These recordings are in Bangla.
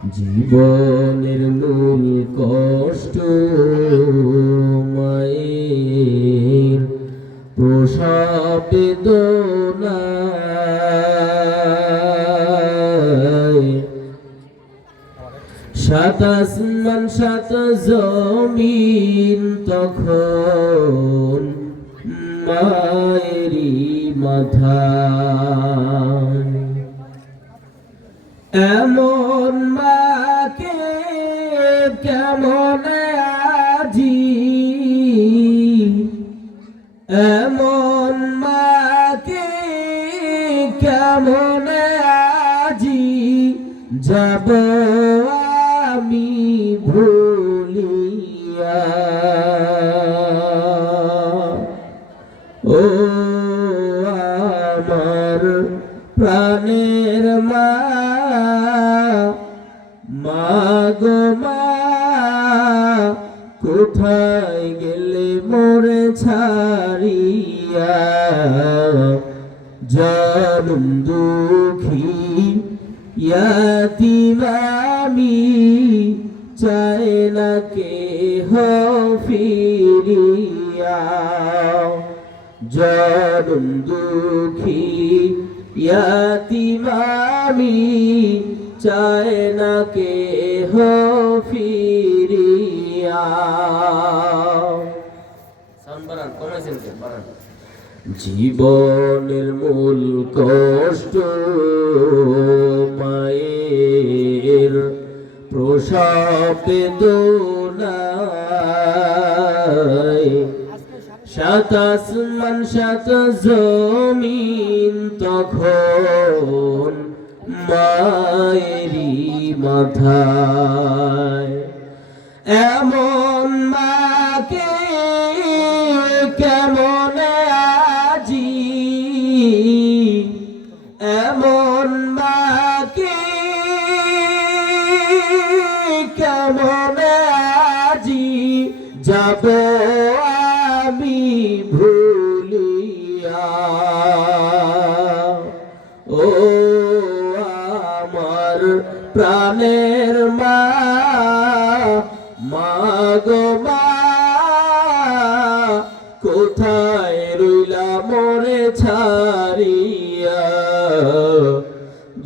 জীবনের মূল কষ্ট মায়ের বেদনায় সাত আসমান সাত জমিন তখন মায়েরই মাথা। এমন মাকে কেমন আজি? এমন মাকে কেমন আজি? যাব আমি ভুলিয়া মা গো মা কোথায় গেলে মোরে ছাড়িয়া? জনম দুঃখী ইয়াতিমামি চায় না কে ফিরিয়া। জনম দুঃখী ইয়াতিমামি চায় না কে ফিরিয়া। জীবনের মূল কষ্ট মায়ের প্রসব বেদনায় সাত আসমান সাত জমিন তখন মায়েরই মাথায়। এমন মাকে কেমন আজি? এমন মাকে কেমন প্রাণের মা কোথায় রইলা মরে ছাড়িয়া?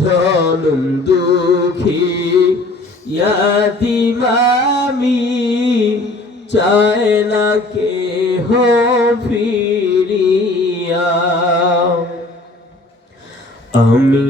জনম দুঃখী ইয়াতিমামি চায় না কে হো ফিরিয়া। আমি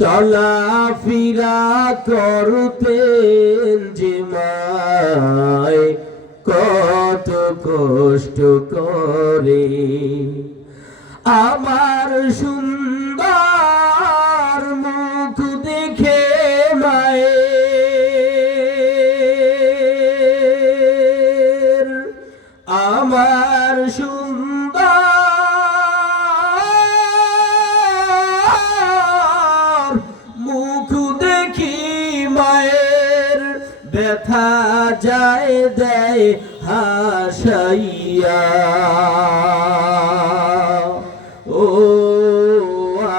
চলা ফিরা করতেন যে কত কষ্ট করে। আমার সুন্দর ব্যথা যায় দেয় হাসাইয়া। ও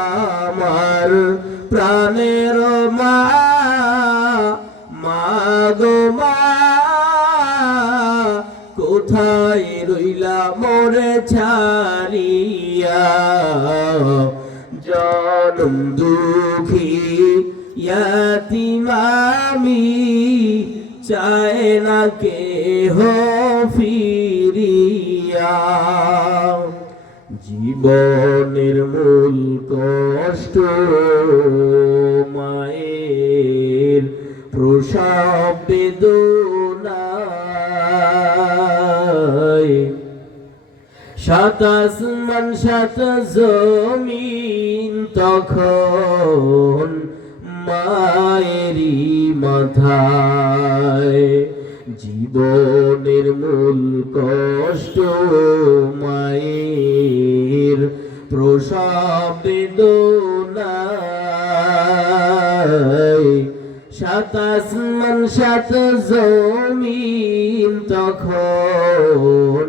আমার প্রাণের মা মা গো মা, কোথায় রইলা মোরে ছাড়িয়া জনম দুঃখী ইয়াতিমামি চায় না কে হো ফিরিয়া। জীবনের মূল কষ্ট মায়ের প্রসব বেদনায়। সাত আসমান, সাত জমিন তখন মায়েরই মাথায়। জীবনের মূল কষ্ট মায়ের প্রসব বেদনায়। সাত আসমান সাত জমিন তখন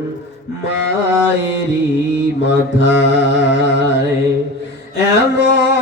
মায়েরই মাথায়। এমন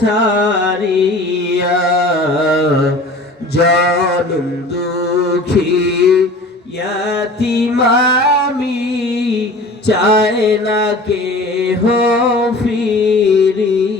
ছাড়িয়া জনম দুঃখী ইয়াতিমামি চায় না কে হো ফিরিয়া।